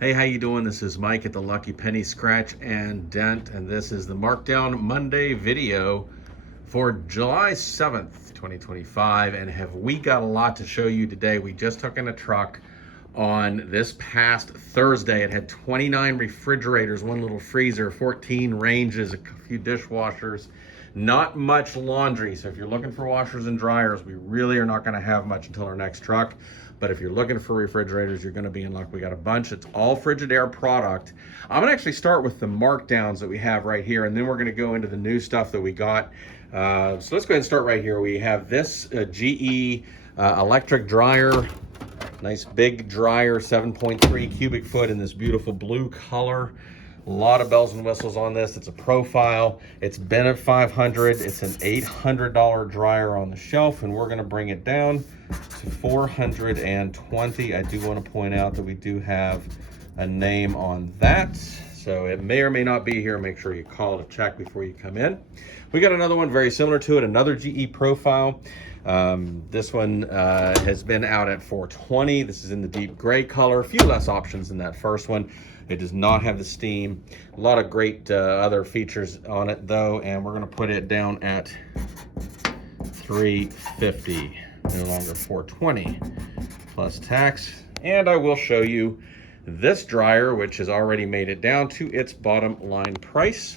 Hey, how you doing? This is Mike at the Lucky Penny Scratch and Dent, and this is the Markdown Monday video for July 7th, 2025. And have we got a lot to show you today? We just took in a truck on this past Thursday. It had 29 refrigerators, one little freezer, 14 ranges, a few dishwashers, not much laundry. So if you're looking for washers and dryers, we really are not going to have much until our next truck. But if you're looking for refrigerators, you're going to be in luck. We got a bunch. It's all Frigidaire product. I'm going to actually start with the markdowns that we have right here, and then we're going to go into the new stuff that we got. So let's go ahead and start right here. We have this GE electric dryer. Nice big dryer, 7.3 cubic foot in this beautiful blue color. A lot of bells and whistles on this. It's a profile. It's been at $500. It's an $800 dryer on the shelf, and we're going to bring it down to $420. I do want to point out that we do have a name on that, so it may or may not be here. Make sure you call to check before you come in. We got another one very similar to it, another GE profile. This one has been out at $420. This is in the deep gray color. A few less options than that first one. It does not have the steam. A lot of great other features on it though, and we're going to put it down at $350, no longer $420 plus tax. And I will show you this dryer, which has already made it down to its bottom line price.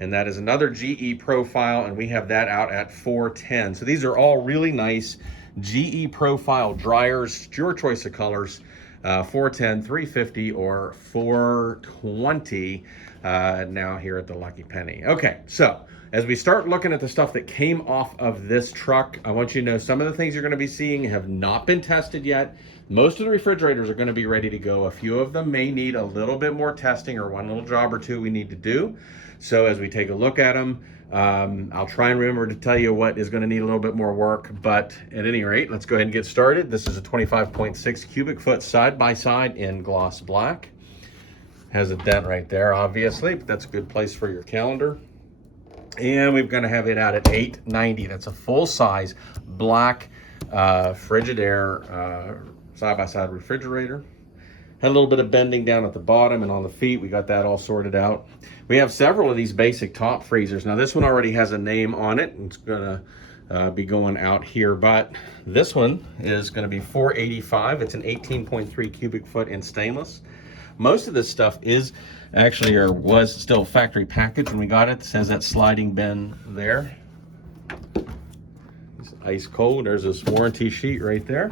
And that is another GE profile, and we have that out at $410. So these are all really nice GE profile dryers. It's your choice of colors. $410, $350, or $420 now here at the Lucky Penny. Okay, so as we start looking at the stuff that came off of this truck, I want you to know some of the things you're going to be seeing have not been tested yet. Most of the refrigerators are going to be ready to go. A few of them may need a little bit more testing, or one little job or two we need to do. So as we take a look at them, I'll try and remember to tell you what is going to need a little bit more work, but at any rate, let's go ahead and get started. This is a 25.6 cubic foot side-by-side in gloss black. Has a dent right there, obviously, but that's a good place for your calendar. And we're going to have it out at $890. That's a full-size black Frigidaire side-by-side refrigerator. Had a little bit of bending down at the bottom and on the feet. We got that all sorted out. We have several of these basic top freezers. Now this one already has a name on it. It's gonna be going out here, but this one is gonna be $485. It's an 18.3 cubic foot in stainless. Most of this stuff is actually, or was still factory packaged when we got it. It says that sliding bin there. It's ice cold. There's this warranty sheet right there.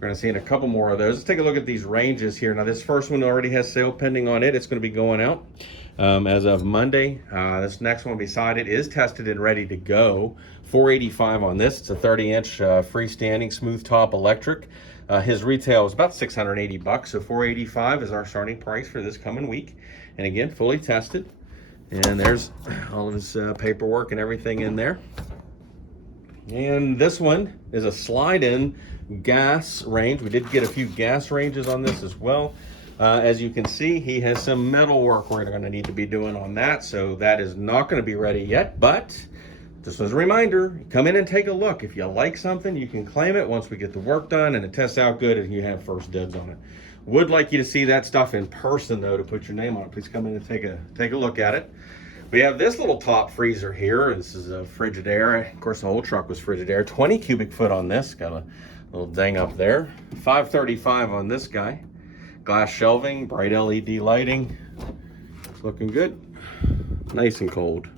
We're going to see in a couple more of those. Let's take a look at these ranges here. Now this first one already has sale pending on it. It's going to be going out as of Monday. This next one beside it is tested and ready to go. $485 on this. It's a 30-inch freestanding smooth top electric. His retail is about $680, so $485 is our starting price for this coming week. And again, fully tested. And there's all of his paperwork and everything in there. And this one is a slide-in gas range. We did get a few gas ranges on this as well. As you can see, he has some metal work we're going to need to be doing on that, so that is not going to be ready yet. But just as a reminder, come in and take a look. If you like something, you can claim it once we get the work done and it tests out good and you have first dibs on it. Would like you to see that stuff in person though, to put your name on it. Please come in and take a look at it. We have this little top freezer here. This is a Frigidaire. Of course, the whole truck was Frigidaire. 20 cubic foot on this. Got a little dang up there. $535 on this guy. Glass shelving, bright LED lighting. It's looking good. Nice and cold.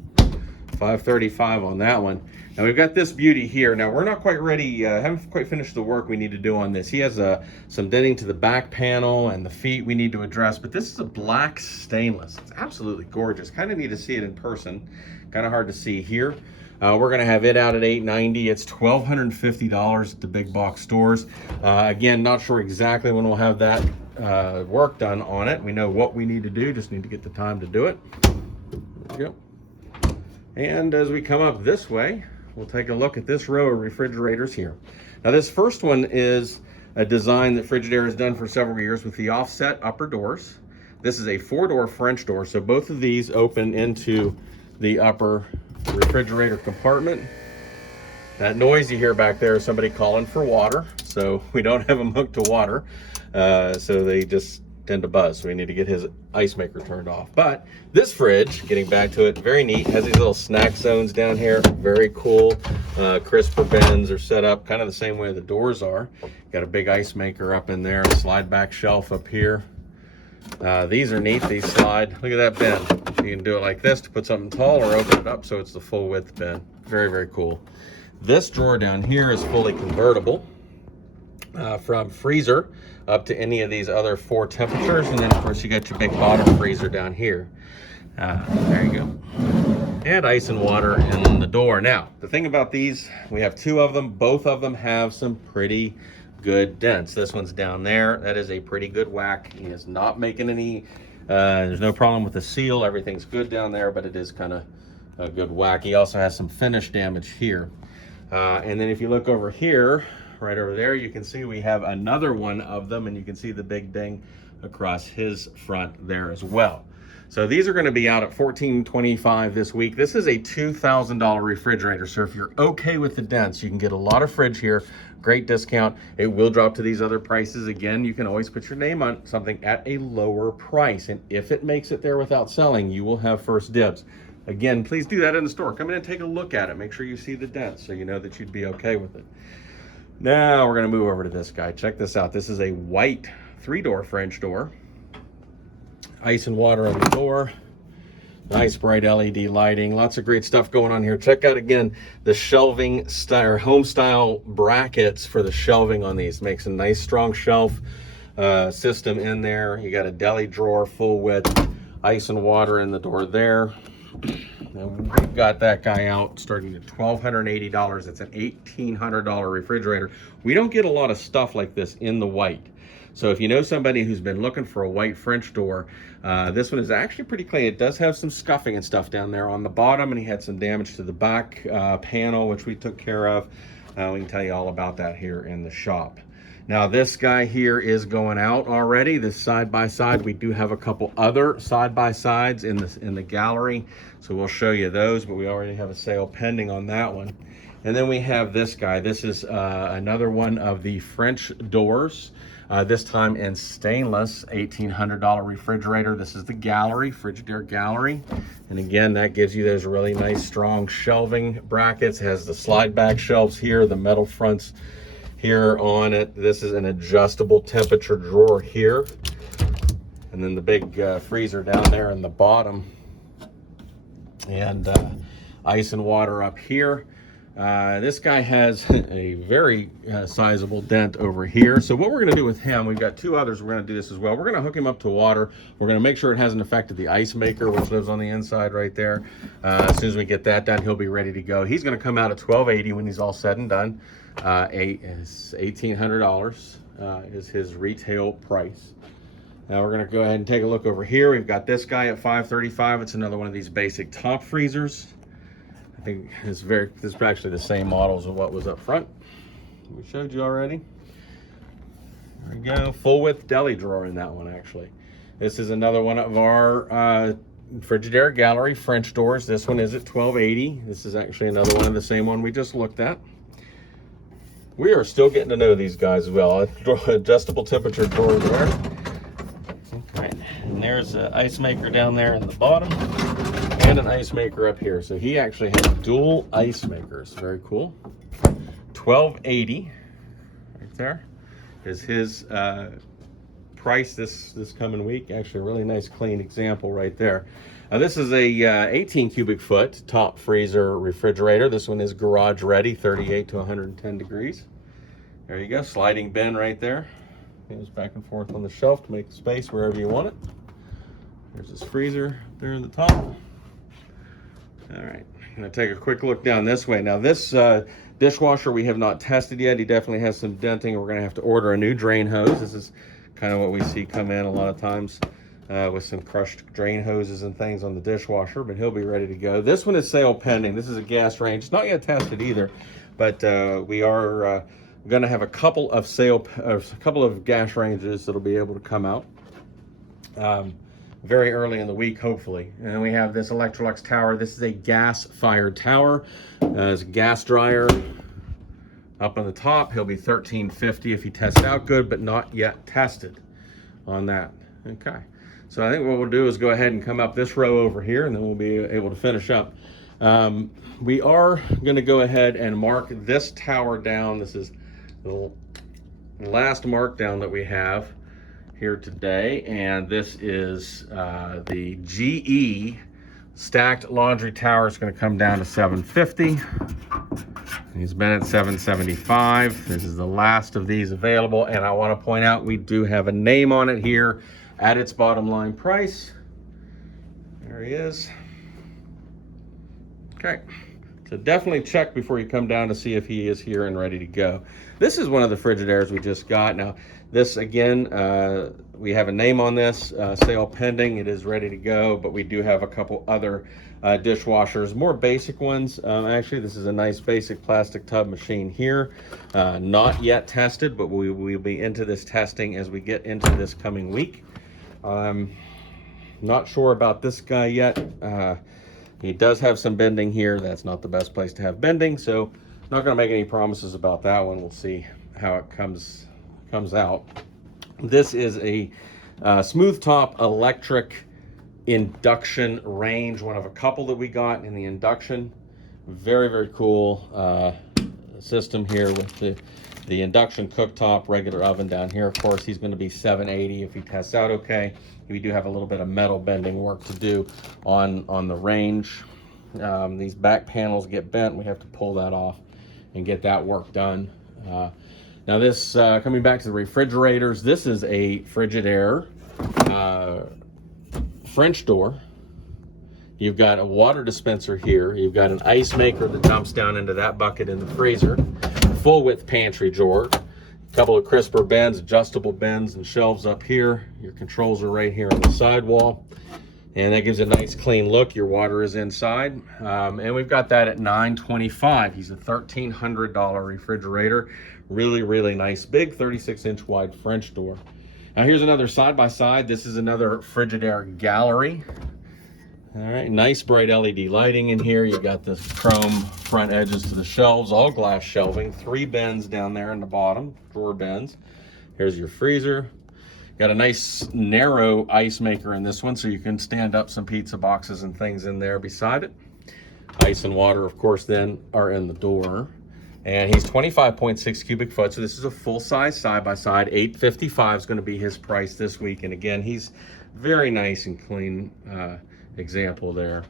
$535 on that one. Now we've got this beauty here. Now we're not quite ready, haven't quite finished the work we need to do on this. He has some denting to the back panel and the feet we need to address, but this is a black stainless. It's absolutely gorgeous. Kind of need to see it in person. Kind of hard to see here. We're gonna have it out at $890. It's $1,250 at the big box stores. Again, not sure exactly when we'll have that work done on it. We know what we need to do, just need to get the time to do it. There we go. And as we come up this way, we'll take a look at this row of refrigerators here. Now this first one is a design that Frigidaire has done for several years with the offset upper doors. This is a 4-door French door, so both of these open into the upper refrigerator compartment. That noise you hear back there is somebody calling for water. So we don't have them hooked to water. So they just tend to buzz. So we need to get his ice maker turned off. But this fridge, getting back to it, very neat. Has these little snack zones down here. Very cool. Crisper bins are set up kind of the same way the doors are. Got a big ice maker up in there. Slide back shelf up here. These are neat. These slide. Look at that bin. You can do it like this to put something tall, or open it up so it's the full width bin. Very, very cool. This drawer down here is fully convertible from freezer up to any of these other 4 temperatures. And then of course you got your big bottom freezer down here. There you go. And ice and water in the door. Now, the thing about these, we have 2 of them. Both of them have some pretty good dents. This one's down there. That is a pretty good whack. He is not making any, there's no problem with the seal. Everything's good down there, but it is kind of a good whack. He also has some finish damage here. And then if you look over here, right over there, you can see we have another one of them, and you can see the big ding across his front there as well. So these are going to be out at $14.25 this week. This is a $2,000 refrigerator. So if you're okay with the dents, you can get a lot of fridge here. Great discount. It will drop to these other prices. Again, you can always put your name on something at a lower price. And if it makes it there without selling, you will have first dibs. Again, please do that in the store. Come in and take a look at it. Make sure you see the dents so you know that you'd be okay with it. Now we're going to move over to this guy. Check this out. This is a white 3-door French door. Ice and water on the door. Nice bright LED lighting. Lots of great stuff going on here. Check out again the shelving style, or home style brackets for the shelving on these. Makes a nice strong shelf system in there. You got a deli drawer full width. Ice and water in the door there. And we've got that guy out starting at $1,280. It's an $1,800 refrigerator. We don't get a lot of stuff like this in the white. So if you know somebody who's been looking for a white French door, this one is actually pretty clean. It does have some scuffing and stuff down there on the bottom, and he had some damage to the back panel, which we took care of. We can tell you all about that here in the shop. Now this guy here is going out already. This side-by-side, we do have a couple other side-by-sides in the gallery, so we'll show you those, but we already have a sale pending on that one. And then we have this guy. This is another one of the French doors, this time in stainless, $1,800 refrigerator. This is the gallery, Frigidaire gallery. And again, that gives you those really nice strong shelving brackets. It has the slide back shelves here, the metal fronts here on it. This is an adjustable temperature drawer here. And then the big freezer down there in the bottom. And ice and water up here. This guy has a very sizable dent over here. So what we're going to do with him, we've got 2 others. We're going to do this as well. We're going to hook him up to water. We're going to make sure it hasn't affected the ice maker, which lives on the inside right there. As soon as we get that done, he'll be ready to go. He's going to come out at $1,280 when he's all said and done. $1,800 is his retail price. Now we're going to go ahead and take a look over here. We've got this guy at $535. It's another one of these basic top freezers. I think this is actually the same models of what was up front. We showed you already. There we go. Full width deli drawer in that one, actually. This is another one of our Frigidaire Gallery French doors. This one is at $1,280. This is actually another one of the same one we just looked at. We are still getting to know these guys as well. Adjustable temperature drawer there. Okay. And there's an ice maker down there in the bottom. And an ice maker up here. So he actually has dual ice makers. Very cool. $1,280 right there is his price this coming week. Actually a really nice clean example right there. This is a 18 cubic foot top freezer refrigerator. This one is garage ready, 38 to 110 degrees. There you go, sliding bin right there. Goes back and forth on the shelf to make space wherever you want it. There's this freezer there in the top. All right, I'm gonna take a quick look down this way. Now this dishwasher we have not tested yet. He definitely has some denting. We're gonna have to order a new drain hose. This is kind of what we see come in a lot of times with some crushed drain hoses and things on the dishwasher, but he'll be ready to go. This one is sale pending. This is a gas range. It's not yet tested either, but we are gonna have a couple of gas ranges that'll be able to come out. Very early in the week, hopefully. And then we have this Electrolux tower. This is a gas-fired tower. It's a gas dryer. Up on the top, he'll be $13.50 if he tests out good, but not yet tested on that. Okay, so I think what we'll do is go ahead and come up this row over here, and then we'll be able to finish up. We are going to go ahead and mark this tower down. This is the last markdown that we have here today, and this is the GE stacked laundry tower. Is going to come down to $750. He's been at $775. This is the last of these available, and I want to point out we do have a name on it here at its bottom line price. There he is. Okay, so definitely check before you come down to see if he is here and ready to go. This is one of the Frigidaires we just got. Now, this again, we have a name on this, sale pending. It is ready to go, but we do have a couple other dishwashers, more basic ones. Actually, this is a nice basic plastic tub machine here. Not yet tested, but we will be into this testing as we get into this coming week. Not sure about this guy yet. He does have some bending here. That's not the best place to have bending, so not going to make any promises about that one. We'll see how it comes out. This is a smooth top electric induction range, one of a couple that we got in the induction. Very, very cool system here with the induction cooktop, regular oven down here. Of course, he's going to be $780 if he tests out okay. We do have a little bit of metal bending work to do on the range. These back panels get bent. We have to pull that off and get that work done. Now this, coming back to the refrigerators, this is a Frigidaire French door. You've got a water dispenser here. You've got an ice maker that dumps down into that bucket in the freezer. Full width pantry drawer. A couple of crisper bins, adjustable bins and shelves up here. Your controls are right here on the sidewall. And that gives a nice clean look. Your water is inside. And we've got that at $925. He's a $1,300 refrigerator. Really, really nice, big 36-inch wide French door. Now here's another side-by-side. This is another Frigidaire gallery. All right, nice bright LED lighting in here. You got this chrome front edges to the shelves, all glass shelving, 3 bins down there in the bottom, drawer bins. Here's your freezer. Got a nice narrow ice maker in this one, so you can stand up some pizza boxes and things in there beside it. Ice and water, of course, then are in the door. And he's 25.6 cubic foot, so this is a full-size side-by-side. $855 is going to be his price this week. And again, he's very nice and clean example there.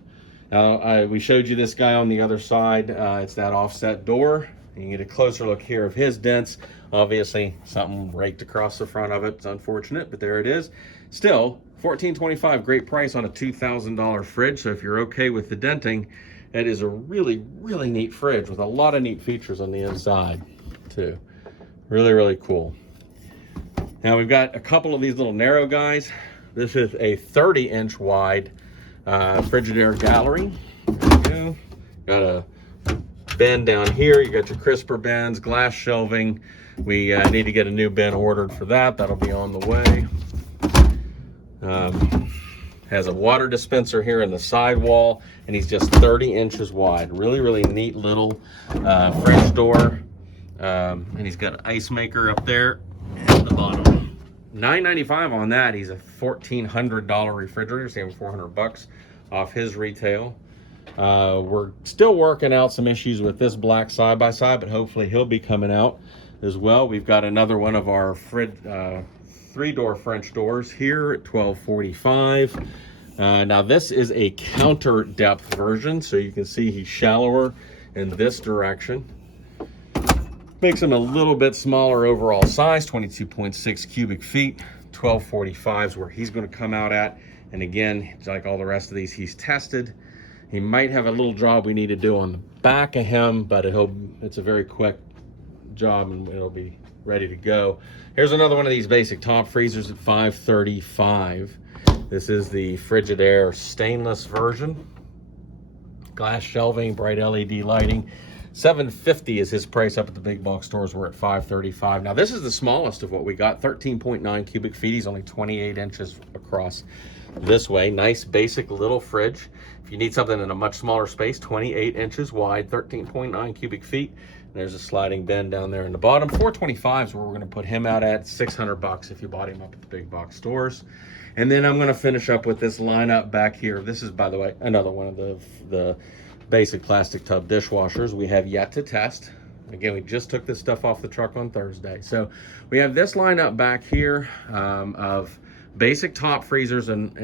Now, we showed you this guy on the other side. It's that offset door. You can get a closer look here of his dents. Obviously, something raked across the front of it. It's unfortunate, but there it is. Still, $14.25, great price on a $2,000 fridge. So if you're okay with the denting, it is a really, really neat fridge with a lot of neat features on the inside, too. Really, really cool. Now, we've got a couple of these little narrow guys. This is a 30-inch wide Frigidaire gallery. There you go. Got a bin down here. You got your crisper bins, glass shelving. We need to get a new bin ordered for that. That'll be on the way. Has a water dispenser here in the sidewall, and he's just 30 inches wide. Really, really neat little French door. And he's got an ice maker up there at the bottom. $9.95 on that. He's a $1,400 refrigerator, saving $400 off his retail. We're still working out some issues with this black side-by-side, but hopefully he'll be coming out as well. We've got another one of our 3-door French doors here at $1245. Now this is a counter depth version, so you can see he's shallower in this direction. Makes him a little bit smaller overall size, 22.6 cubic feet. 1245 is where he's going to come out at. And again, like all the rest of these, he's tested. He might have a little job we need to do on the back of him, but it's a very quick job and it'll be ready to go. Here's another one of these basic top freezers at $535. This is the Frigidaire stainless version. Glass shelving, bright LED lighting. $750 is his price up at the big box stores. We're at $535. Now this is the smallest of what we got, 13.9 cubic feet. He's only 28 inches across this way. Nice basic little fridge. If you need something in a much smaller space, 28 inches wide, 13.9 cubic feet. There's a sliding bin down there in the bottom. 425 is where we're going to put him out at. $600 if you bought him up at the big box stores. And then I'm going to finish up with this lineup back here. This is, by the way, another one of the basic plastic tub dishwashers we have yet to test. Again, we just took this stuff off the truck on Thursday. So we have this lineup back here of basic top freezers, and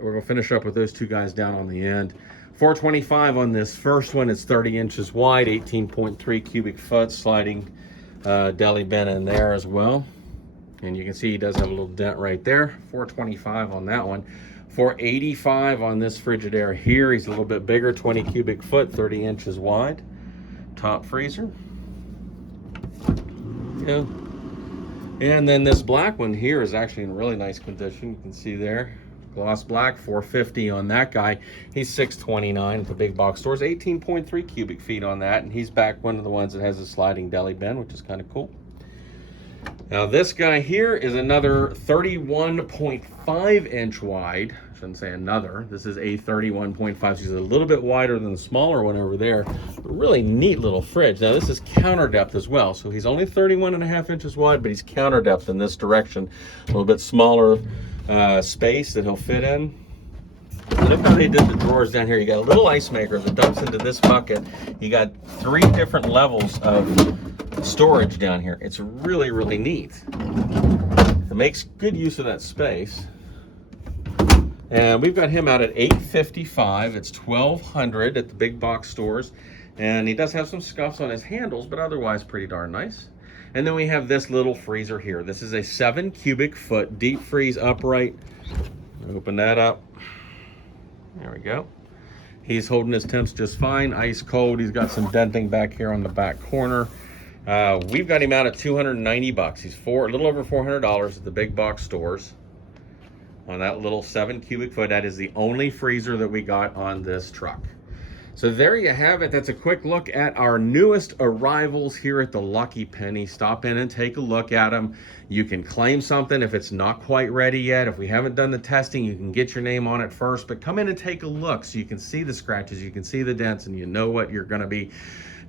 we're going to finish up with those two guys down on the end. $425 on this first one. It's 30 inches wide, 18.3 cubic foot, sliding deli bin in there as well. And you can see he does have a little dent right there. $425 on that one. $485 on this Frigidaire here. He's a little bit bigger, 20 cubic foot, 30 inches wide. Top freezer. Yeah. And then this black one here is actually in really nice condition. You can see there. Gloss black, $450 on that guy. He's $629 at the big box stores. 18.3 cubic feet on that. And he's back one of the ones that has a sliding deli bin, which is kind of cool. Now this guy here is another 31.5 inch wide. I shouldn't say another. This is a 31.5. So he's a little bit wider than the smaller one over there. But really neat little fridge. Now this is counter depth as well. So he's only 31.5 inches wide, but he's counter depth in this direction. A little bit smaller space that he'll fit in. Look how they did the drawers down here. You got a little ice maker that dumps into this bucket. You got 3 different levels of storage down here. It's really, really neat. It makes good use of that space. And we've got him out at $855. It's $1,200 at the big box stores. And he does have some scuffs on his handles, but otherwise pretty darn nice. And then we have this little freezer here. This is a 7 cubic foot deep freeze upright. Open that up. There we go. He's holding his temps just fine, ice cold. He's got some denting back here on the back corner. We've got him out at $290. He's a little over $400 at the big box stores on that little 7 cubic foot. That is the only freezer that we got on this truck. So there you have it. That's a quick look at our newest arrivals here at the Lucky Penny. Stop in and take a look at them. You can claim something if it's not quite ready yet. If we haven't done the testing, you can get your name on it first, but come in and take a look so you can see the scratches, you can see the dents, and you know what you're going to be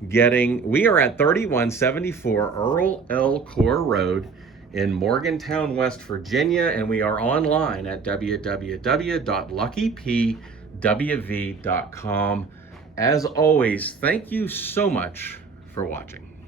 getting. We are at 3174 Earl L. Core Road in Morgantown, West Virginia, and we are online at www.LuckyPennyWV.com. As always, thank you so much for watching.